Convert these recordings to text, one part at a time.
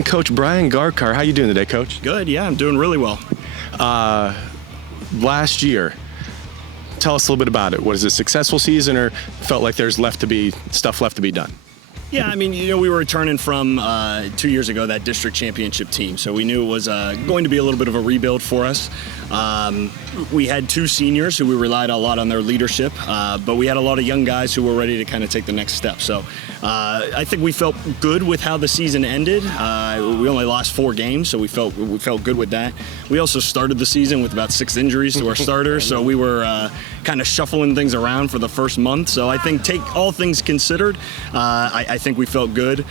and Coach Brian Garkar. How you doing today, Coach? Good, yeah, I'm doing really well. Last year, tell us a little bit about it. Was it a successful season, or felt like there's stuff left to be done? Yeah, I mean, we were returning from 2 years ago, that district championship team, so we knew it was going to be a little bit of a rebuild for us. We had 2 seniors who we relied a lot on their leadership, but we had a lot of young guys who were ready to kind of take the next step. So I think we felt good with how the season ended. We only lost 4 games, so we felt good with that. We also started the season with about 6 injuries to our starters, so we were kind of shuffling things around for the first month. So I think, take all things considered, I think we felt good.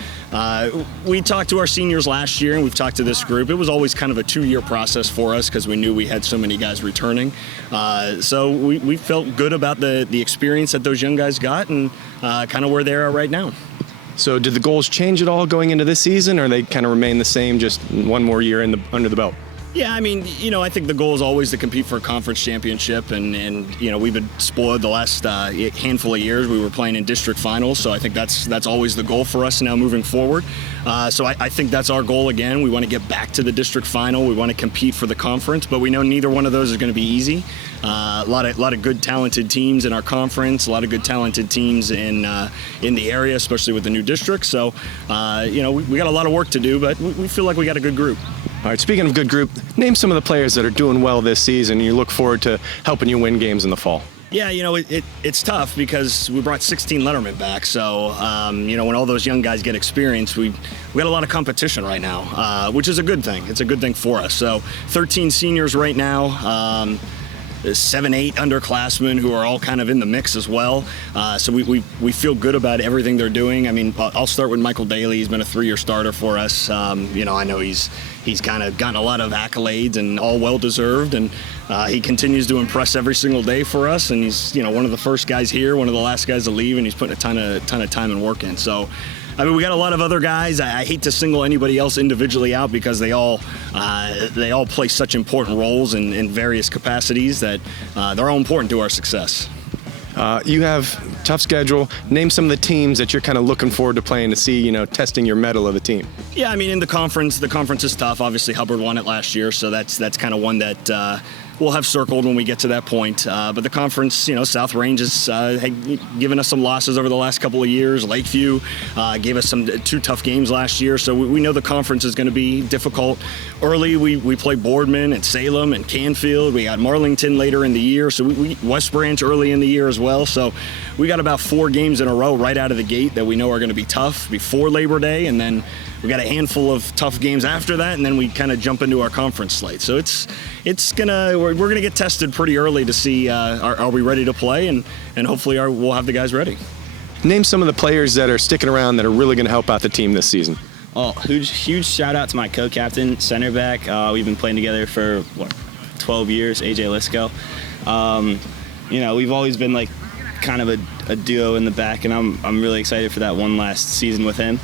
We talked to our seniors last year, and we've talked to this group. It was always kind of a 2-year process for us because we knew we had so many guys returning. So we felt good about the experience that those young guys got and kind of where they are right now. So did the goals change at all going into this season, or they kind of remain the same, just one more year under the belt? Yeah, I mean, I think the goal is always to compete for a conference championship, and we've been spoiled the last handful of years. We were playing in district finals, so I think that's always the goal for us now moving forward. So I think that's our goal again. We want to get back to the district final. We want to compete for the conference, but we know neither one of those is going to be easy. A lot of good, talented teams in our conference. A lot of good, talented teams in the area, especially with the new district. So, we got a lot of work to do, but we feel like we got a good group. All right, speaking of good group, name some of the players that are doing well this season and you look forward to helping you win games in the fall. Yeah, it's tough because we brought 16 lettermen back. So, when all those young guys get experience, we got a lot of competition right now, which is a good thing. It's a good thing for us. So 13 seniors right now. 7, 8 underclassmen who are all kind of in the mix as well. So we feel good about everything they're doing. I mean, I'll start with Michael Daly. He's been a 3-year starter for us. I know he's kind of gotten a lot of accolades and all well-deserved, and he continues to impress every single day for us. And he's one of the first guys here, one of the last guys to leave, and he's putting a ton of time and work in. So, I mean, we got a lot of other guys. I hate to single anybody else individually out because they all play such important roles in various capacities that they're all important to our success. You have a tough schedule. Name some of the teams that you're kind of looking forward to playing to see, testing your mettle of the team. Yeah, I mean, in the conference is tough. Obviously, Hubbard won it last year, so that's kind of one that we'll have circled when we get to that point. But the conference, South Range has given us some losses over the last couple of years. Lakeview gave us 2 tough games last year, so we know the conference is going to be difficult. Early, we play Boardman and Salem and Canfield. We got Marlington later in the year, so we West Branch early in the year as well. So we got about 4 games in a row right out of the gate that we know are going to be tough before Labor Day, and then we got a handful of tough games after that, and then we kind of jump into our conference slate. So we're gonna get tested pretty early to see are we ready to play, and hopefully we'll have the guys ready. Name some of the players that are sticking around that are really going to help out the team this season. Oh, huge shout out to my co-captain, center back. We've been playing together for 12 years, AJ Lisco. We've always been like kind of a duo in the back, and I'm really excited for that one last season with him.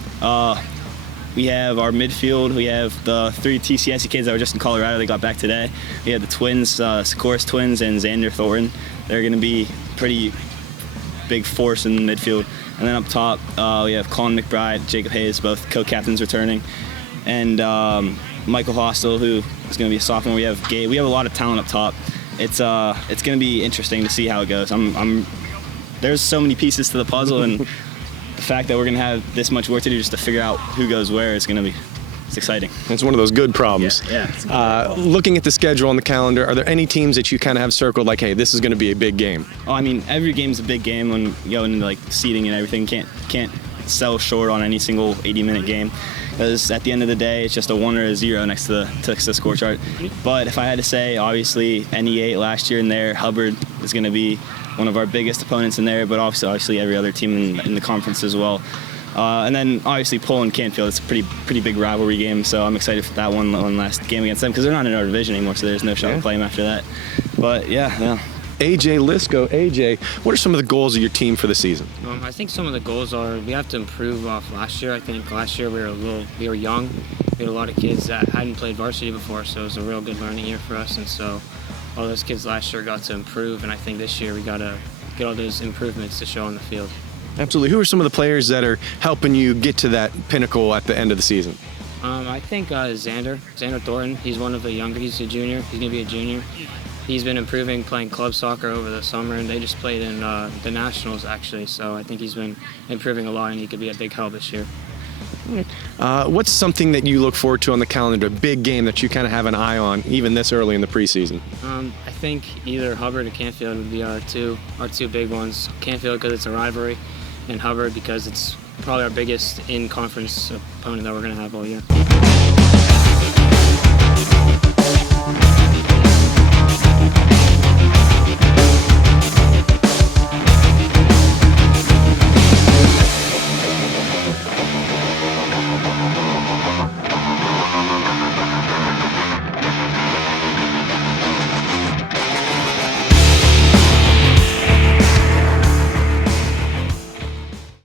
We have our midfield. We have the 3 TCSE kids that were just in Colorado. They got back today. We have the twins, Sikoris twins and Xander Thornton. They're going to be pretty big force in the midfield. And then up top, we have Colin McBride, Jacob Hayes, both co-captains returning, and Michael Hostel, who is going to be a sophomore. We have Gabe. We have a lot of talent up top. It's going to be interesting to see how it goes. There's so many pieces to the puzzle, and the fact that we're going to have this much work to do just to figure out who goes where is going to be, it's exciting. It's one of those good problems. Yeah. Looking at the schedule on the calendar, are there any teams that you kind of have circled like, hey, this is going to be a big game? Oh, I mean, every game's a big game when you go into like seating and everything. Can't sell short on any single 80-minute game, because at the end of the day, it's just a 1 or a 0 next to the score chart. But if I had to say, obviously, NE8 last year in there, Hubbard is going to be one of our biggest opponents in there, but obviously every other team in the conference as well. And then obviously Pole and Canfield, it's a pretty big rivalry game, so I'm excited for that one last game against them, because they're not in our division anymore, so there's no shot to play them after that. But yeah. AJ Lisco, AJ, what are some of the goals of your team for the season? I think some of the goals are we have to improve off last year. I think last year we were young. We had a lot of kids that hadn't played varsity before, so it was a real good learning year for us. And so all those kids last year got to improve, and I think this year we got to get all those improvements to show on the field. Absolutely. Who are some of the players that are helping you get to that pinnacle at the end of the season? I think Xander Thornton. He's one of the younger. He's a junior. He's gonna be a junior. He's been improving playing club soccer over the summer, and they just played in the Nationals actually. So I think he's been improving a lot, and he could be a big help this year. What's something that you look forward to on the calendar, a big game that you kind of have an eye on, even this early in the preseason? I think either Hubbard or Canfield would be our two big ones. Canfield because it's a rivalry, and Hubbard because it's probably our biggest in-conference opponent that we're going to have all year.